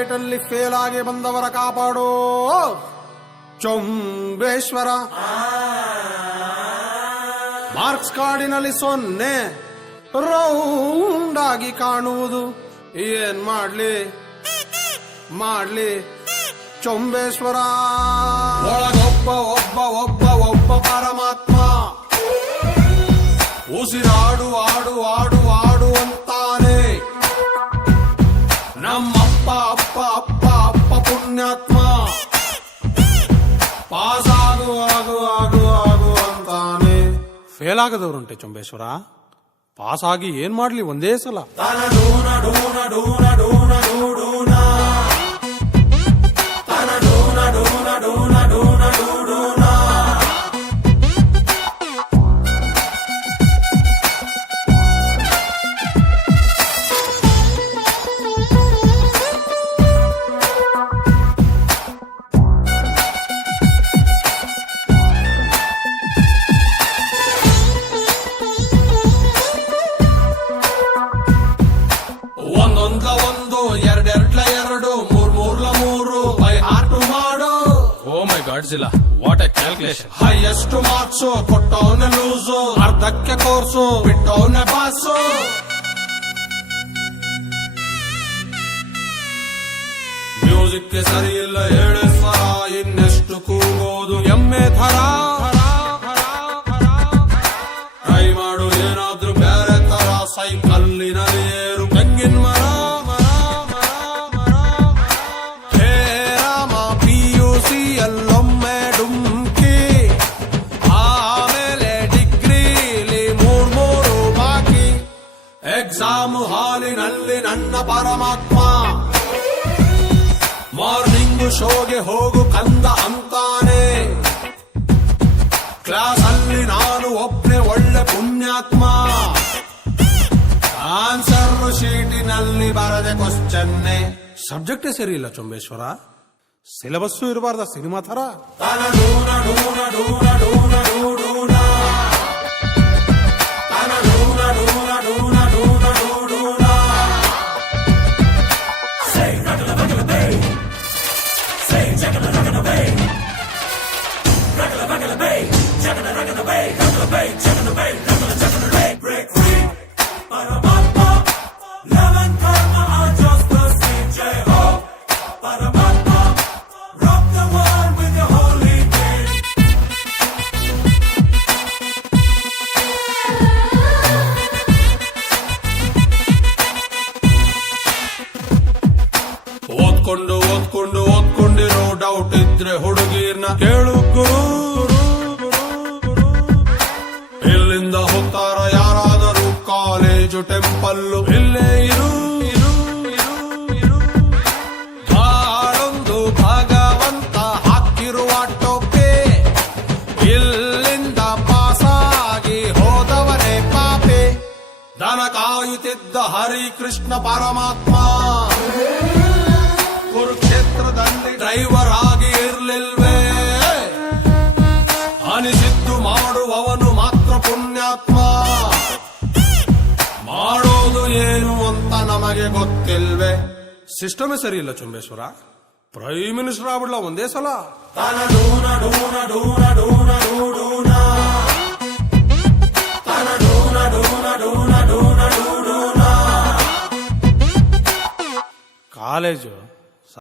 ಗೇಟಲ್ಲಿ fail ಆಗಿ ಬಂದವರ ಕಾಪಾಡೋ ಚೊಂಬೇಶ್ವರ. ಮಾರ್ಕ್ಸ್ ಕಾರ್ಡಿನಲ್ಲಿ 0 ರೌಂಡ್ ಆಗಿ ಕಾಣುವುದು. ಏನ್ ಮಾಡ್ಲಿ ಚೊಂಬೇಶ್ವರ. ಒಳಗೊಬ್ಬ ಒಬ್ಬ ಒಬ್ಬ ಒಬ್ಬ ಪರಮಾತ್ಮ, ಉಸಿರಾಡು ಆಡು ಆಡು ಆಡು ಅಂತಾನೆ. ನಮ್ಮಪ್ಪ ಅಪ್ಪ ಅಪ್ಪ ಅಪ್ಪ ಪುಣ್ಯಾತ್ಮ, ಪಾಸ್ ಆಗು ಆಗು ಆಗು ಆಗು ಅಂತಾನೆ. ಫೇಲ್ ಆಗದವ್ರುಂಟೆ ಚೊಂಬೇಶ್ವರ, ಪಾಸ್ ಆಗಿ ಏನ್ ಮಾಡ್ಲಿ ಒಂದೇ ಸಲ. ಡೂನ ಡೂನ ಡೂನ ಡೂನ ಡೂನ what a calculation. Highest marks ಕೊಟ್ಟವನ ಲೂಸು, ಅರ್ಧಕ್ಕೆ ಕೋರ್ಸು ಬಿಟ್ಟವನ ಬಾಸು. ಮ್ಯೂಸಿಕ್ ಸರಿ ಇಲ್ಲ ಹೇಳಿ ಸ್ವರ, ಇನ್ನೆಷ್ಟು ಕೂಗೋದು ಎಮ್ಮೆ ಥರ. ಟ್ರೈ ಮಾಡು ಏನಾದ್ರೂ ಬೇರೆ ತರ, ಸೈಕಲ್ಲಿನಲ್ಲಿ ಏರು ತೆಂಗಿನ ಮರ. ಎಲ್ಲೊಮ್ಮೆ ಡುಮ್ಕಿ, ಆಮೇಲೆ ಡಿಗ್ರಿಲಿ 3 ಬಾಕಿ. ಎಕ್ಸಾಮ್ ಹಾಲಿನಲ್ಲಿ ನನ್ನ ಪರಮಾತ್ಮ, ಮಾರ್ನಿಂಗ್ ಶೋಗೆ ಹೋಗು ಕಂದ ಅಂತಾನೆ. ಕ್ಲಾಸ್ ಅಲ್ಲಿ ನಾನು ಒಬ್ನೇ ಒಳ್ಳೆ ಪುಣ್ಯಾತ್ಮ, ಆನ್ಸರ್ ಶೀಟಿನಲ್ಲಿ ಬರದೆ ಕ್ವಶ್ಚನ್ನೇ. ಸಬ್ಜೆಕ್ಟೇ ಸರಿ ಇಲ್ಲ ಚೊಂಬೇಶ್ವರ, ಸಿಲೆಬಸ್ಸು ಇರಬಾರ್ದ ಸಿನಿಮಾ ತರ. ಓದ್ಕೊಂಡಿರೋ ಡೌಟ್ ಇದ್ರೆ ಹುಡುಗೀರ್ನ ಕೇಳು ಗುರು. ಇಲ್ಲಿಂದ ಹೋಗ್ತಾರ ಯಾರಾದರೂ ಕಾಲೇಜು ಟೆಂಪಲ್ಲು, ಇಲ್ಲೇ ಇರು. ಬಾಳೊಂದು ಭಗವಂತ ಹಾಕಿರುವ ಟೋಪೆ, ಇಲ್ಲಿಂದ ಪಾಸಾಗಿ ಹೋದವನೇ ಪಾಪೆ. ದನ ಕಾಯುತ್ತಿದ್ದ ಹರಿಕೃಷ್ಣ ಪರಮಾತ್ಮ, ಕುರುಕ್ಷೇತ್ರದಲ್ಲಿ ಡ್ರೈವರ್ ಆಗಿ ಇರ್ಲಿಲ್ವೇ. ಅನಿಸಿದ್ದು ಮಾಡುವವನು ಮಾತ್ರ ಪುಣ್ಯಾತ್ಮ, ಮಾಡೋದು ಏನು ಅಂತ ನಮಗೆ ಗೊತ್ತಿಲ್ವೇ. ಸಿಸ್ಟಮೇ ಸರಿ ಇಲ್ಲ ಚೊಂಬೇಶ್ವರ, ಪ್ರೈಮ್ ಮಿನಿಸ್ಟರ್ ಆಗ್ಬಿಡ್ಲ ಒಂದೇ ಸಲ. ಡೂನ ಡೂನ ಡೂನ ಡೂನ ಡೂನ ಡೂನ ಡೂನ ಡೂನ ಡೂನ. ಕಾಲೇಜು